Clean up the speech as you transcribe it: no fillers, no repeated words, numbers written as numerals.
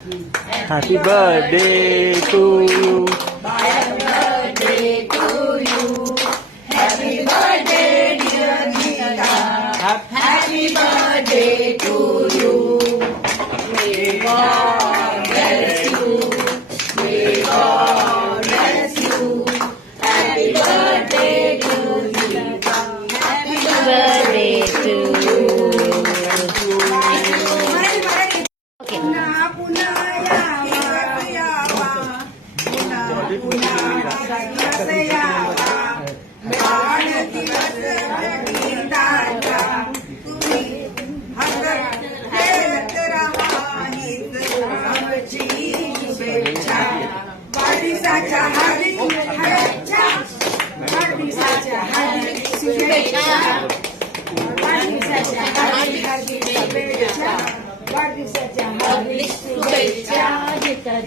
Happy birthday to you. Happy birthday to you. Happy birthday, dear Geeta. Happy birthday to you. May God bless you. May God bless you. Happy birthday, dear Geeta. Happy birthday to you. पुन्हा पुन्हा यावा पुन्हा पुन्हा दिवस यावा बाळ दिवस गीताचा तुम्ही हसत खेळत रहा हीच आमची शुभेच्छा वाढदिवसाच्या हार्दिक शुभेच्छा वाढदिवसाच्या हार्दिक शुभेच्छा वाढदिवसाच्या हार्दिक शुभेच्छा वाढदिवसाच्या हार्दिक शुभेच्छा गीता